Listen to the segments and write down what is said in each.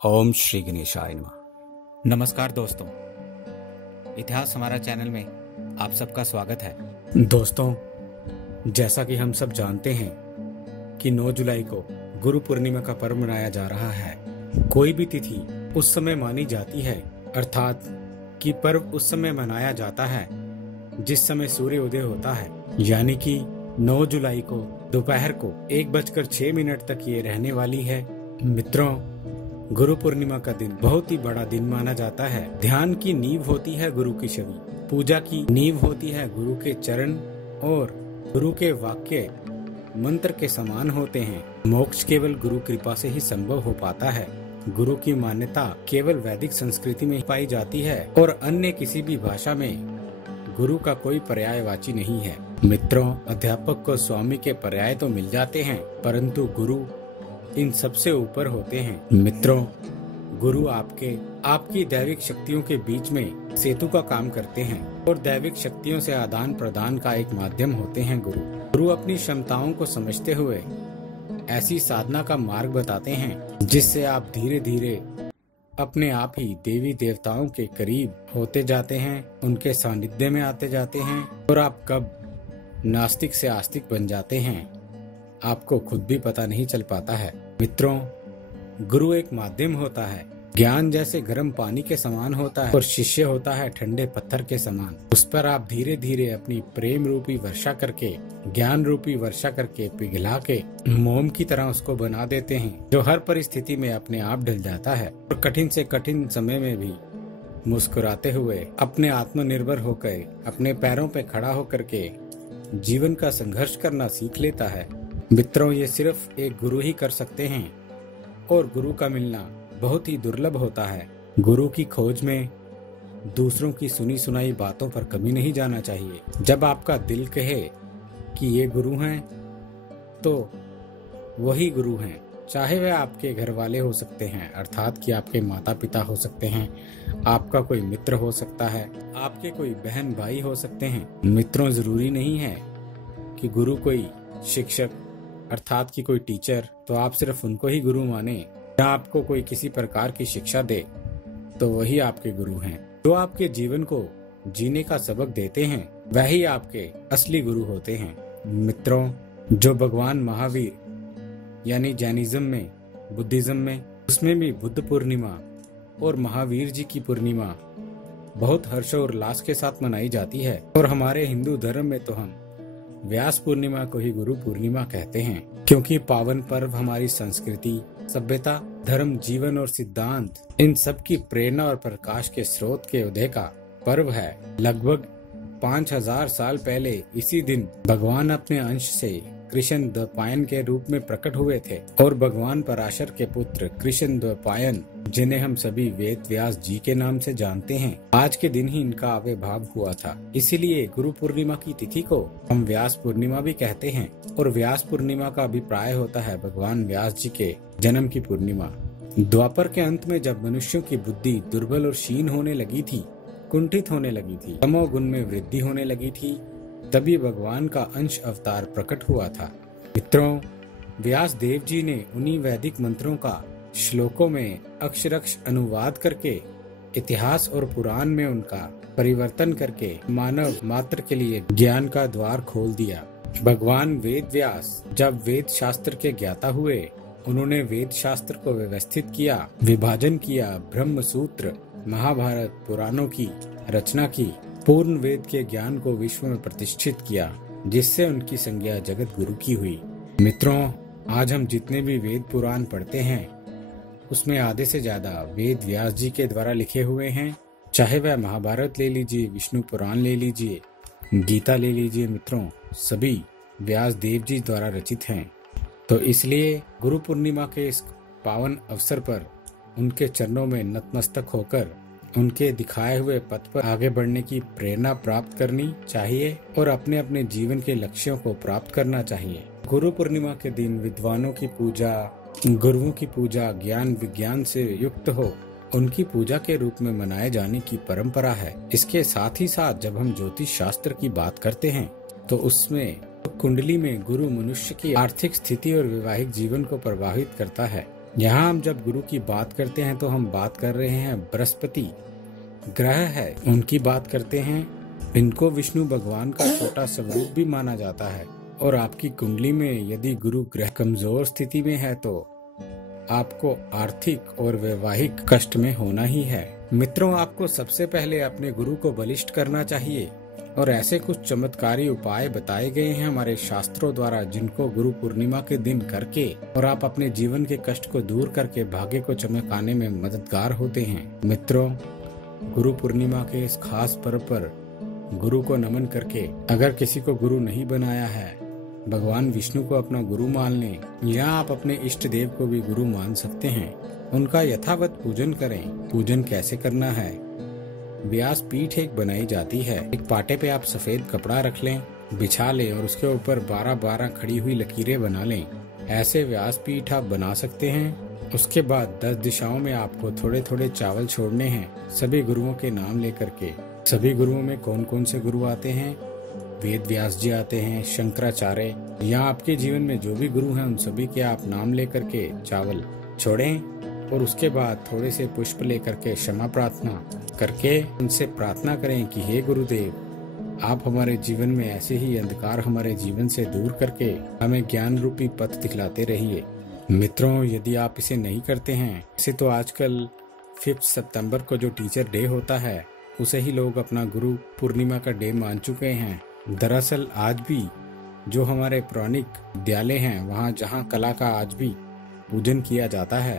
ओम श्री गणेशाय नमः। नमस्कार दोस्तों, इतिहास हमारा चैनल में आप सबका स्वागत है। दोस्तों, जैसा कि हम सब जानते हैं कि 9 जुलाई को गुरु पूर्णिमा का पर्व मनाया जा रहा है। कोई भी तिथि उस समय मानी जाती है, अर्थात कि पर्व उस समय मनाया जाता है जिस समय सूर्य उदय होता है, यानी कि 9 जुलाई को दोपहर को 1:06 तक ये रहने वाली है। मित्रों, गुरु पूर्णिमा का दिन बहुत ही बड़ा दिन माना जाता है। ध्यान की नींव होती है गुरु की छवि, पूजा की नींव होती है गुरु के चरण, और गुरु के वाक्य मंत्र के समान होते हैं। मोक्ष केवल गुरु कृपा से ही संभव हो पाता है। गुरु की मान्यता केवल वैदिक संस्कृति में पाई जाती है और अन्य किसी भी भाषा में गुरु का कोई पर्यायवाची नहीं है। मित्रों, अध्यापक को स्वामी के पर्याय तो मिल जाते हैं, परंतु गुरु इन सबसे ऊपर होते हैं। मित्रों, गुरु आपकी दैविक शक्तियों के बीच में सेतु का काम करते हैं और दैविक शक्तियों से आदान प्रदान का एक माध्यम होते हैं। गुरु अपनी क्षमताओं को समझते हुए ऐसी साधना का मार्ग बताते हैं जिससे आप धीरे धीरे अपने आप ही देवी देवताओं के करीब होते जाते हैं, उनके सानिध्य में आते जाते हैं, और आप कब नास्तिक से आस्तिक बन जाते हैं आपको खुद भी पता नहीं चल पाता है। मित्रों, गुरु एक माध्यम होता है। ज्ञान जैसे गर्म पानी के समान होता है और शिष्य होता है ठंडे पत्थर के समान। उस पर आप धीरे धीरे अपनी प्रेम रूपी वर्षा करके, ज्ञान रूपी वर्षा करके पिघला के मोम की तरह उसको बना देते हैं, जो हर परिस्थिति में अपने आप ढल जाता है और कठिन से कठिन समय में भी मुस्कुराते हुए अपने आत्मनिर्भर होकर अपने पैरों पे खड़ा होकर के जीवन का संघर्ष करना सीख लेता है। मित्रों, ये सिर्फ एक गुरु ही कर सकते हैं और गुरु का मिलना बहुत ही दुर्लभ होता है। गुरु की खोज में दूसरों की सुनी सुनाई बातों पर कभी नहीं जाना चाहिए। जब आपका दिल कहे कि ये गुरु हैं, तो वही गुरु हैं। चाहे वह आपके घर वाले हो सकते हैं, अर्थात कि आपके माता पिता हो सकते हैं, आपका कोई मित्र हो सकता है, आपके कोई बहन भाई हो सकते हैं। मित्रों, जरूरी नहीं है कि गुरु कोई शिक्षक अर्थात कि कोई टीचर, तो आप सिर्फ उनको ही गुरु माने। या आपको कोई किसी प्रकार की शिक्षा दे तो वही आपके गुरु हैं। जो आपके जीवन को जीने का सबक देते हैं वही आपके असली गुरु होते हैं। मित्रों, जो भगवान महावीर यानी जैनिज्म में, बुद्धिज्म में, उसमें भी बुद्ध पूर्णिमा और महावीर जी की पूर्णिमा बहुत हर्ष और उल्लास के साथ मनाई जाती है, और हमारे हिंदू धर्म में तो हम व्यास पूर्णिमा को ही गुरु पूर्णिमा कहते हैं, क्योंकि पावन पर्व हमारी संस्कृति, सभ्यता, धर्म, जीवन और सिद्धांत, इन सब की प्रेरणा और प्रकाश के स्रोत के उदय का पर्व है। लगभग 5000 साल पहले इसी दिन भगवान अपने अंश से कृष्ण द्वैपायन के रूप में प्रकट हुए थे, और भगवान पराशर के पुत्र कृष्ण द्वैपायन, जिन्हें हम सभी वेद व्यास जी के नाम से जानते हैं, आज के दिन ही इनका आविर्भाव हुआ था। इसीलिए गुरु पूर्णिमा की तिथि को हम व्यास पूर्णिमा भी कहते हैं, और व्यास पूर्णिमा का अभिप्राय होता है भगवान व्यास जी के जन्म की पूर्णिमा। द्वापर के अंत में जब मनुष्यों की बुद्धि दुर्बल और क्षीण होने लगी थी, कुंठित होने लगी थी, तमोगुण में वृद्धि होने लगी थी, तभी भगवान का अंश अवतार प्रकट हुआ था। मित्रों, व्यास देव जी ने उन्हीं वैदिक मंत्रों का श्लोकों में अक्षरक्ष अनुवाद करके इतिहास और पुराण में उनका परिवर्तन करके मानव मात्र के लिए ज्ञान का द्वार खोल दिया। भगवान वेद व्यास जब वेद शास्त्र के ज्ञाता हुए, उन्होंने वेद शास्त्र को व्यवस्थित किया, विभाजन किया, ब्रह्म सूत्र, महाभारत, पुराणों की रचना की, पूर्ण वेद के ज्ञान को विश्व में प्रतिष्ठित किया, जिससे उनकी संज्ञा जगत गुरु की हुई। मित्रों, आज हम जितने भी वेद पुराण पढ़ते हैं उसमें आधे से ज्यादा वेद व्यास जी के द्वारा लिखे हुए हैं। चाहे वह महाभारत ले लीजिए, विष्णु पुराण ले लीजिए, गीता ले लीजिए, मित्रों सभी व्यास देव जी द्वारा रचित हैं। तो इसलिए गुरु पूर्णिमा के इस पावन अवसर पर उनके चरणों में नतमस्तक होकर उनके दिखाए हुए पथ पर आगे बढ़ने की प्रेरणा प्राप्त करनी चाहिए और अपने अपने जीवन के लक्ष्यों को प्राप्त करना चाहिए। गुरु पूर्णिमा के दिन विद्वानों की पूजा, गुरुओं की पूजा ज्ञान विज्ञान से युक्त हो, उनकी पूजा के रूप में मनाए जाने की परंपरा है। इसके साथ ही साथ जब हम ज्योतिष शास्त्र की बात करते हैं तो उसमें कुंडली में गुरु मनुष्य की आर्थिक स्थिति और वैवाहिक जीवन को प्रभावित करता है। यहाँ हम जब गुरु की बात करते हैं तो हम बात कर रहे हैं बृहस्पति ग्रह है, उनकी बात करते हैं। इनको विष्णु भगवान का छोटा स्वरूप भी माना जाता है। और आपकी कुंडली में यदि गुरु ग्रह कमजोर स्थिति में है तो आपको आर्थिक और वैवाहिक कष्ट में होना ही है। मित्रों, आपको सबसे पहले अपने गुरु को बलिष्ठ करना चाहिए और ऐसे कुछ चमत्कारी उपाय बताए गए हैं हमारे शास्त्रों द्वारा, जिनको गुरु पूर्णिमा के दिन करके और आप अपने जीवन के कष्ट को दूर करके भाग्य को चमकाने में मददगार होते हैं। मित्रों, गुरु पूर्णिमा के इस खास पर्व पर गुरु को नमन करके अगर किसी को गुरु नहीं बनाया है, भगवान विष्णु को अपना गुरु मान लें या आप अपने इष्ट देव को भी गुरु मान सकते हैं। उनका यथावत पूजन करें। पूजन कैसे करना है? व्यास पीठ एक बनाई जाती है। एक पाटे पे आप सफेद कपड़ा रख लें, बिछा लें और उसके ऊपर 12-12 खड़ी हुई लकीरें बना लें। ऐसे व्यास पीठ आप बना सकते हैं। उसके बाद 10 दिशाओं में आपको थोड़े थोड़े चावल छोड़ने हैं, सभी गुरुओं के नाम लेकर के। सभी गुरुओं में कौन कौन से गुरु आते हैं? वेद व्यास जी आते हैं, शंकराचार्य, या आपके जीवन में जो भी गुरु हैं उन सभी के आप नाम लेकर के चावल छोड़ें और उसके बाद थोड़े से पुष्प लेकर के क्षमा प्रार्थना करके उनसे प्रार्थना करें कि हे गुरुदेव, आप हमारे जीवन में ऐसे ही अंधकार हमारे जीवन से दूर करके हमें ज्ञान रूपी पथ दिखलाते रहिए। मित्रों, यदि आप इसे नहीं करते हैं, इसे तो आजकल 5 सितंबर को जो टीचर डे होता है उसे ही लोग अपना गुरु पूर्णिमा का डे मान चुके हैं। दरअसल आज भी जो हमारे पौराणिक विद्यालय हैं, वहाँ जहाँ कला का आज भी पूजन किया जाता है,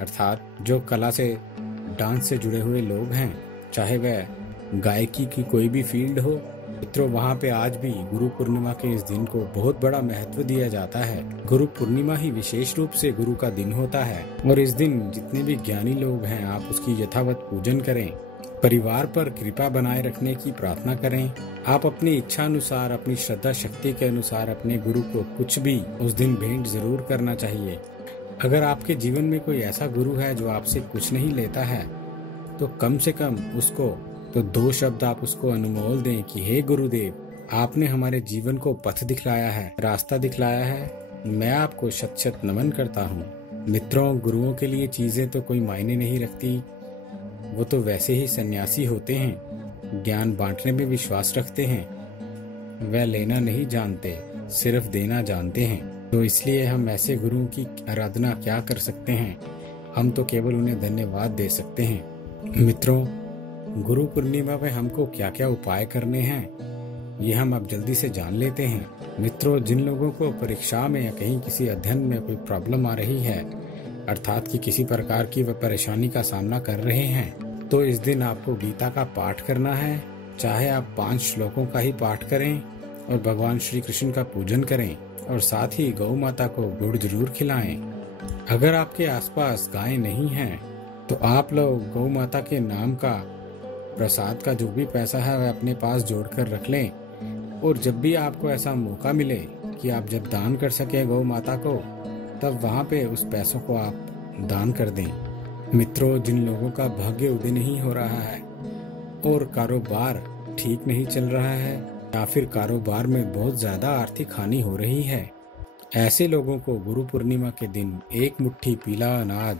अर्थात जो कला से डांस से जुड़े हुए लोग हैं, चाहे वह गायकी की कोई भी फील्ड हो, मित्रों वहाँ पे आज भी गुरु पूर्णिमा के इस दिन को बहुत बड़ा महत्व दिया जाता है। गुरु पूर्णिमा ही विशेष रूप से गुरु का दिन होता है और इस दिन जितने भी ज्ञानी लोग हैं आप उसकी यथावत पूजन करें। परिवार पर कृपा बनाए रखने की प्रार्थना करें। आप अपनी इच्छा अनुसार, अपनी श्रद्धा शक्ति के अनुसार अपने गुरु को कुछ भी उस दिन भेंट जरूर करना चाहिए। अगर आपके जीवन में कोई ऐसा गुरु है जो आपसे कुछ नहीं लेता है तो कम से कम उसको तो 2 शब्द आप उसको अनुमोल दें कि हे गुरुदेव, आपने हमारे जीवन को पथ दिखलाया है, रास्ता दिखलाया है, मैं आपको शत शत नमन करता हूँ। मित्रों, गुरुओं के लिए चीजें तो कोई मायने नहीं रखती, वो तो वैसे ही सन्यासी होते हैं, ज्ञान बांटने में विश्वास रखते हैं, वह लेना नहीं जानते, सिर्फ देना जानते हैं। तो इसलिए हम ऐसे गुरुओं की आराधना क्या कर सकते हैं, हम तो केवल उन्हें धन्यवाद दे सकते हैं। मित्रों, गुरु पूर्णिमा में हमको क्या क्या उपाय करने हैं ये हम अब जल्दी से जान लेते हैं। मित्रों, जिन लोगों को परीक्षा में या कहीं किसी अध्ययन में कोई प्रॉब्लम आ रही है, अर्थात कि किसी प्रकार की वह परेशानी का सामना कर रहे हैं, तो इस दिन आपको गीता का पाठ करना है। चाहे आप 5 श्लोकों का ही पाठ करें और भगवान श्री कृष्ण का पूजन करें और साथ ही गौ माता को गुड़ जरूर खिलाएं। अगर आपके आसपास गाय नहीं है तो आप लोग गौ माता के नाम का प्रसाद का जो भी पैसा है वह अपने पास जोड़कर रख लें और जब भी आपको ऐसा मौका मिले कि आप जब दान कर सके गौ माता को, तब वहाँ पे उस पैसों को आप दान कर दें। मित्रों, जिन लोगों का भाग्य उदय नहीं हो रहा है और कारोबार ठीक नहीं चल रहा है या फिर कारोबार में बहुत ज्यादा आर्थिक हानि हो रही है, ऐसे लोगों को गुरु पूर्णिमा के दिन 1 मुट्ठी पीला अनाज,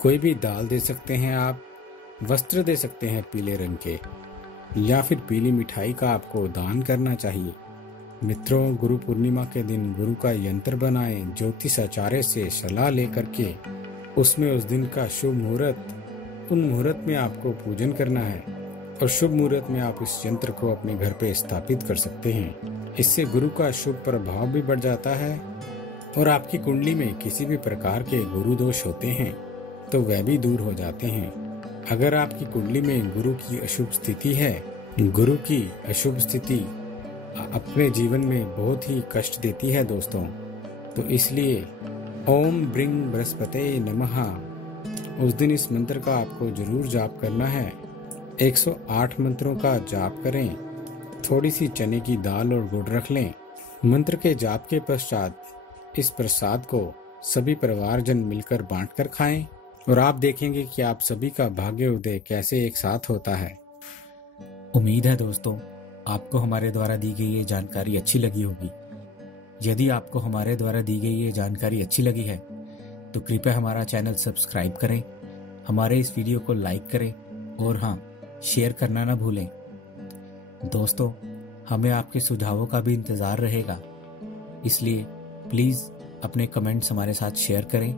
कोई भी दाल दे सकते हैं आप, वस्त्र दे सकते हैं पीले रंग के, या फिर पीली मिठाई का आपको दान करना चाहिए। मित्रों, गुरु पूर्णिमा के दिन गुरु का यंत्र बनाएं, ज्योतिष आचार्य से सलाह लेकर के उसमें उस दिन का शुभ मुहूर्त, उन मुहूर्त में आपको पूजन करना है और शुभ मुहूर्त में आप इस यंत्र को अपने घर पे स्थापित कर सकते हैं। इससे गुरु का शुभ प्रभाव भी बढ़ जाता है और आपकी कुंडली में किसी भी प्रकार के गुरु दोष होते हैं तो वह भी दूर हो जाते हैं। अगर आपकी कुंडली में गुरु की अशुभ स्थिति है, गुरु की अशुभ स्थिति अपने जीवन में बहुत ही कष्ट देती है दोस्तों, तो इसलिए ओम ब्रिंग बृहस्पते नमः, उस दिन इस मंत्र का आपको जरूर जाप करना है। 108 मंत्रों का जाप करें, थोड़ी सी चने की दाल और गुड़ रख लें। मंत्र के जाप के पश्चात इस प्रसाद को सभी परिवारजन मिलकर बांटकर खाएं और आप देखेंगे कि आप सभी का भाग्य उदय कैसे एक साथ होता है। उम्मीद है दोस्तों आपको हमारे द्वारा दी गई ये जानकारी अच्छी लगी होगी। यदि आपको हमारे द्वारा दी गई ये जानकारी अच्छी लगी है तो कृपया हमारा चैनल सब्सक्राइब करें, हमारे इस वीडियो को लाइक करें और हाँ, शेयर करना ना भूलें। दोस्तों, हमें आपके सुझावों का भी इंतज़ार रहेगा, इसलिए प्लीज़ अपने कमेंट्स हमारे साथ शेयर करें